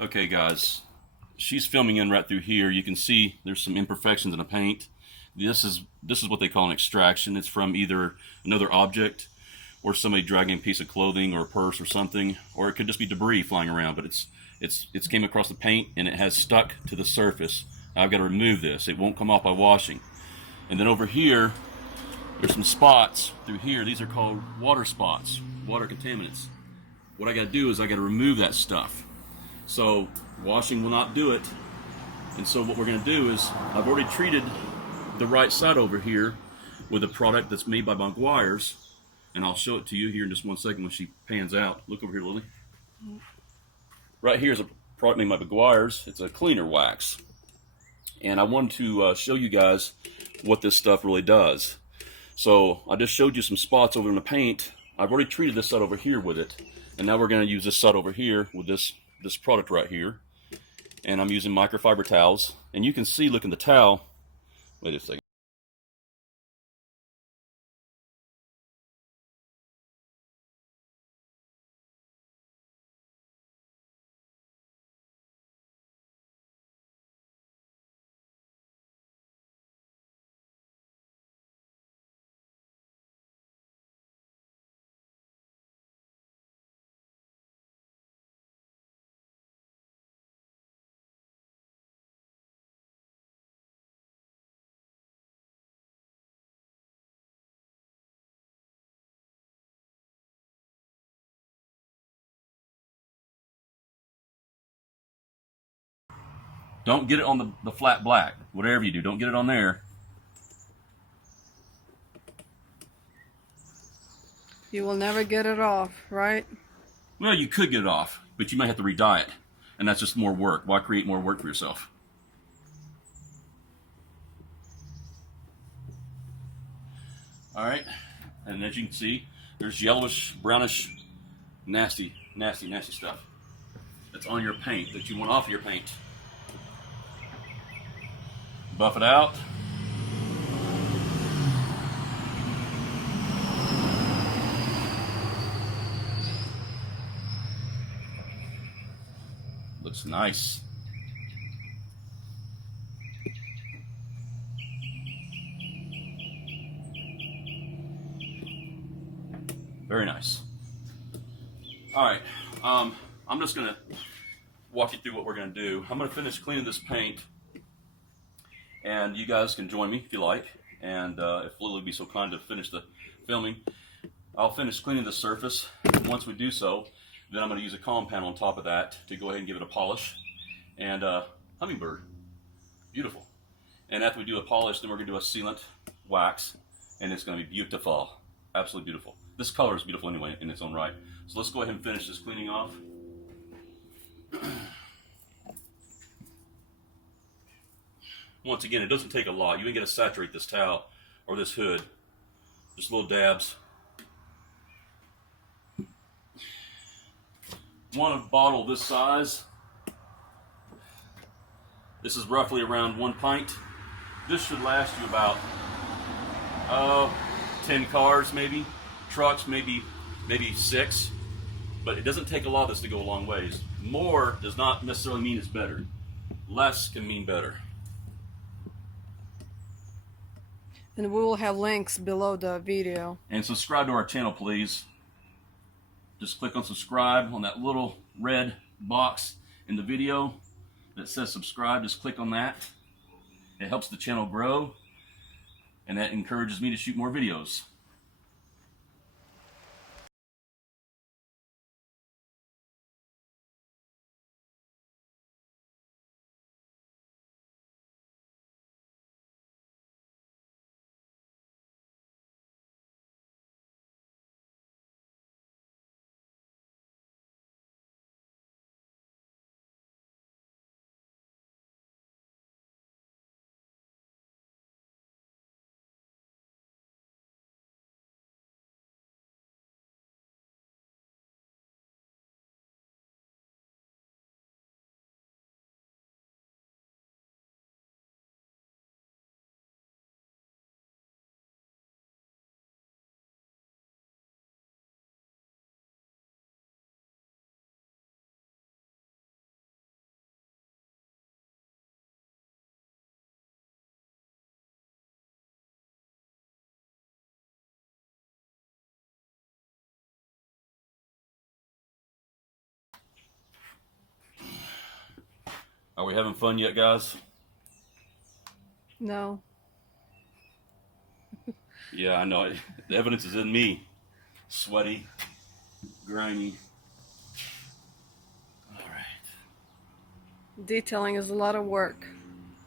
Okay, guys, she's filming in right through here. You can see there's some imperfections in the paint. This is what they call an extraction. It's from either another object or somebody dragging a piece of clothing or a purse or something, or it could just be debris flying around. But it's came across the paint and it has stuck to the surface. I've got to remove this. It won't come off by washing. And then over here, there's some spots through here. These are called water spots, water contaminants. What I got to do is I got to remove that stuff. So washing will not do it. And so what we're going to do is I've already treated the right side over here with a product that's made by Meguiar's, and I'll show it to you here in just one second when she pans out. Look over here, Lily. Right here is a product made by Meguiar's. It's a cleaner wax. And I wanted to show you guys what this stuff really does. So I just showed you some spots over in the paint. I've already treated this side over here with it. And now we're going to use this side over here with this product right here. And I'm using microfiber towels. And you can see, look in the towel. Wait a second. Don't get it on the flat black. Whatever you do, don't get it on there. You will never get it off, right? Well, you could get it off, but you might have to re-dye it. And that's just more work. Why create more work for yourself? All right. And as you can see, there's yellowish, brownish, nasty stuff that's on your paint that you want off your paint. Buff it out. Looks nice. Very nice. All right. I'm just gonna walk you through what we're gonna do. I'm gonna finish cleaning this paint, and you guys can join me if you like. And if Lily would be so kind to finish the filming, I'll finish cleaning the surface. Once we do so, then I'm going to use a compound on top of that to go ahead and give it a polish. And hummingbird, beautiful. And after we do a polish, then we're going to do a sealant wax, and it's going to be beautiful, absolutely beautiful. This color is beautiful anyway in its own right. So let's go ahead and finish this cleaning off. Once again, it doesn't take a lot. You ain't got to saturate this towel or this hood. Just little dabs. Want a bottle this size. This is roughly around 1 pint. This should last you about 10 cars maybe, trucks maybe 6. But it doesn't take a lot of this to go a long ways. More does not necessarily mean it's better. Less can mean better. And we will have links below the video. And subscribe to our channel, please. Just click on subscribe on that little red box in the video that says subscribe. Just click on that. It helps the channel grow, and that encourages me to shoot more videos. Are we having fun yet, guys? No. Yeah, I know. The evidence is in me. Sweaty, grimy. All right. Detailing is a lot of work.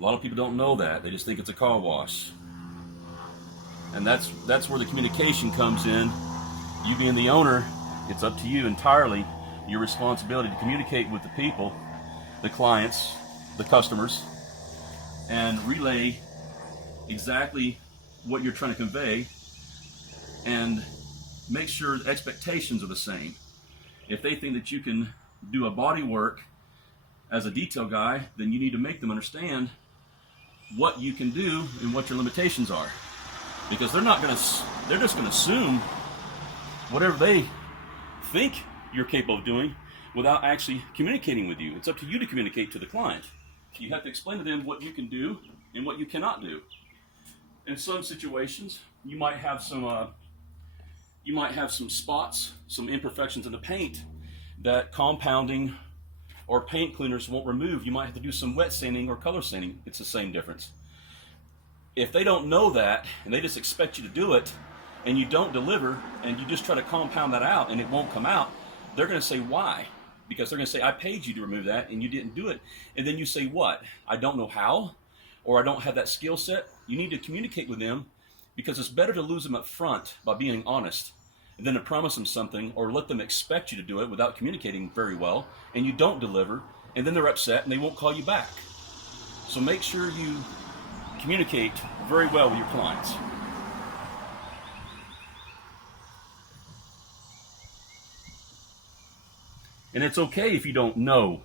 A lot of people don't know that. They just think it's a car wash. And that's where the communication comes in. You being the owner, it's up to you entirely, your responsibility to communicate with the people, the clients, the customers, and relay exactly what you're trying to convey and make sure the expectations are the same. If they think that you can do a body work as a detail guy, then you need to make them understand what you can do and what your limitations are. Because they're just going to assume whatever they think you're capable of doing without actually communicating with you. It's up to you to communicate to the client. You have to explain to them what you can do and what you cannot do. In some situations, you might have some spots, some imperfections in the paint that compounding or paint cleaners won't remove. You might have to do some wet sanding or color sanding. It's the same difference. If they don't know that and they just expect you to do it and you don't deliver and you just try to compound that out and it won't come out, they're going to say why? Because they're going to say, I paid you to remove that and you didn't do it. And then you say what? I don't know how, or I don't have that skill set. You need to communicate with them, because it's better to lose them up front by being honest than to promise them something or let them expect you to do it without communicating very well and you don't deliver, and then they're upset and they won't call you back. So make sure you communicate very well with your clients. And it's okay if you don't know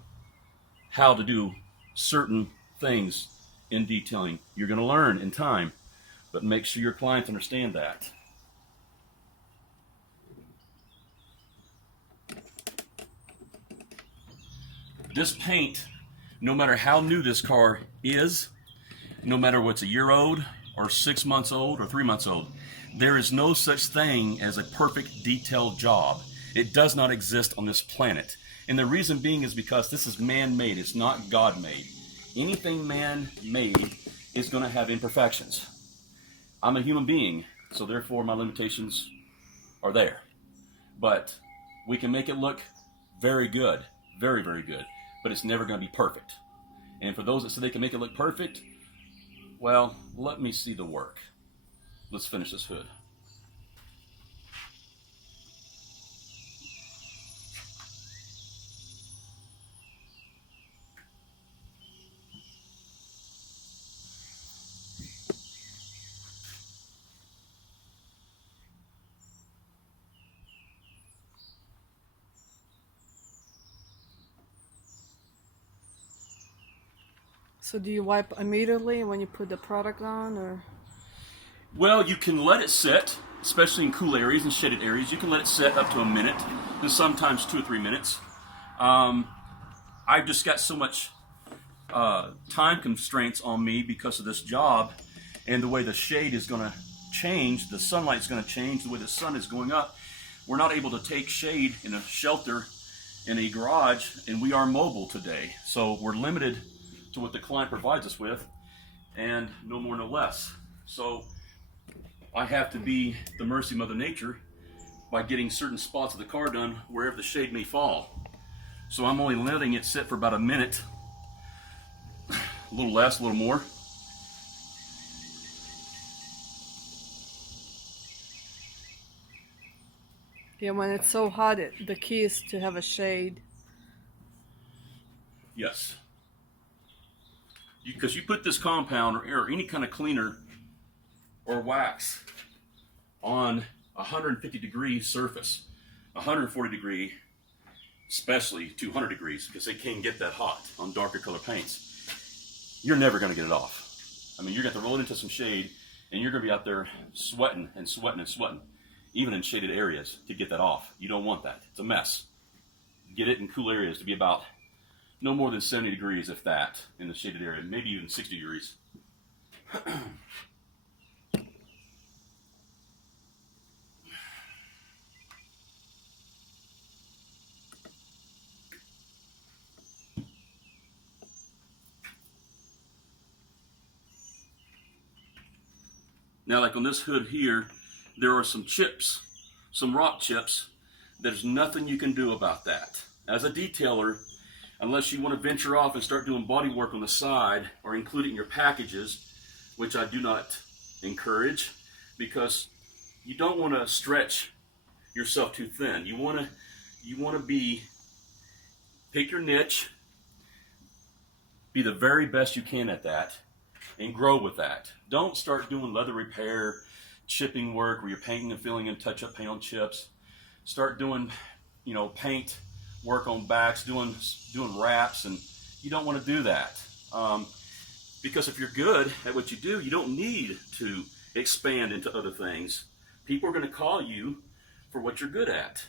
how to do certain things in detailing. You're going to learn in time, but make sure your clients understand that. This paint, no matter how new this car is, no matter what's a year old or 6 months old or 3 months old, there is no such thing as a perfect detailed job. It does not exist on this planet. And the reason being is because this is man-made. It's not God-made. Anything man-made is going to have imperfections. I'm a human being, so therefore my limitations are there. But we can make it look very good, very, very good, but it's never going to be perfect. And for those that say they can make it look perfect, well, let me see the work. Let's finish this hood. So do you wipe immediately when you put the product on, or? Well, you can let it sit, especially in cool areas and shaded areas. You can let it sit up to a minute, and sometimes 2 or 3 minutes. I've just got so much time constraints on me because of this job and the way the shade is going to change, the sunlight's going to change, the way the sun is going up. We're not able to take shade in a shelter in a garage, and we are mobile today. So we're limited to what the client provides us with, and no more, no less. So I have to be the mercy of Mother Nature by getting certain spots of the car done wherever the shade may fall. So I'm only letting it sit for about a minute, a little less, a little more. Yeah, when it's so hot, the key is to have a shade. Yes. Because you put this compound or any kind of cleaner or wax on a 150 degree surface, 140 degree, especially 200 degrees, because they can't get that hot on darker color paints, you're never going to get it off. I mean, you're going to have to roll it into some shade, and you're going to be out there sweating and sweating and sweating, even in shaded areas, to get that off. You don't want that. It's a mess. Get it in cool areas to be about no more than 70 degrees, if that, in the shaded area, maybe even 60 degrees. Now, like on this hood here, there are some chips, some rock chips. There's nothing you can do about that. As a detailer, unless you want to venture off and start doing body work on the side or include it in your packages, which I do not encourage, because you don't want to stretch yourself too thin. You want to pick your niche, be the very best you can at that, and grow with that. Don't start doing leather repair, chipping work where you're painting and filling in touch-up paint on chips. Start doing, paint work on backs, doing wraps, and you don't want to do that. Because if you're good at what you do, you don't need to expand into other things. People are going to call you for what you're good at.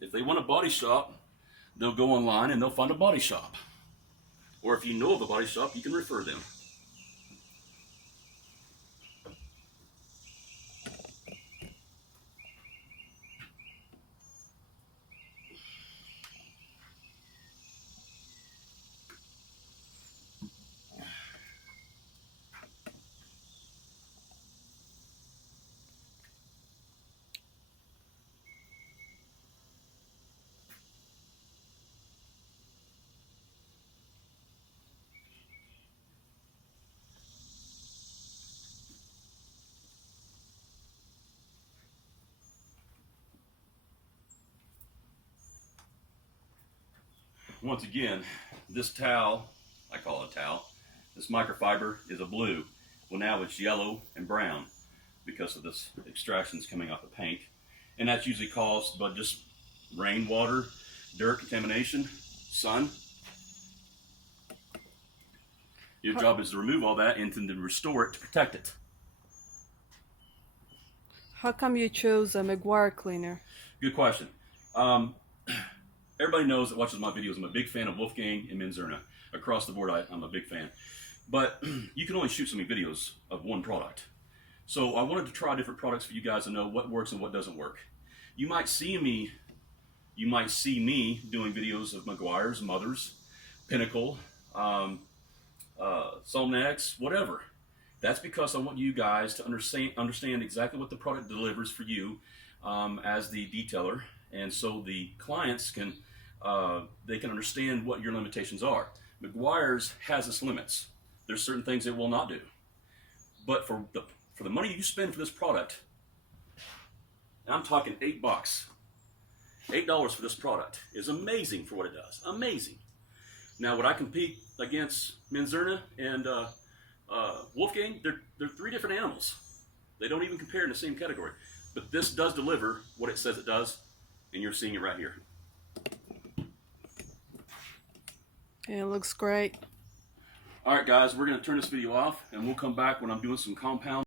If they want a body shop, they'll go online and they'll find a body shop. Or if you know of a body shop, you can refer them. Once again, this towel, I call it a towel, this microfiber is a blue. Well, now it's yellow and brown because of this extractions coming off the paint. And that's usually caused by just rainwater, dirt contamination, sun. Your job is to remove all that and to restore it to protect it. How come you chose a Meguiar cleaner? Good question. Everybody knows that watches my videos, I'm a big fan of Wolfgang and Menzerna. Across the board, I'm a big fan. But you can only shoot so many videos of one product. So I wanted to try different products for you guys to know what works and what doesn't work. You might see me doing videos of Meguiar's, Mothers, Pinnacle, Solnex, whatever. That's because I want you guys to understand exactly what the product delivers for you as the detailer, and so the clients can understand what your limitations are. Meguiar's has its limits. There's certain things it will not do. But for the money you spend for this product, and I'm talking $8. $8 for this product is amazing for what it does. Amazing. Now, would I compete against Menzerna and Wolfgang? They're three different animals. They don't even compare in the same category. But this does deliver what it says it does, and you're seeing it right here. It looks great. All right, guys, we're going to turn this video off, and we'll come back when I'm doing some compound.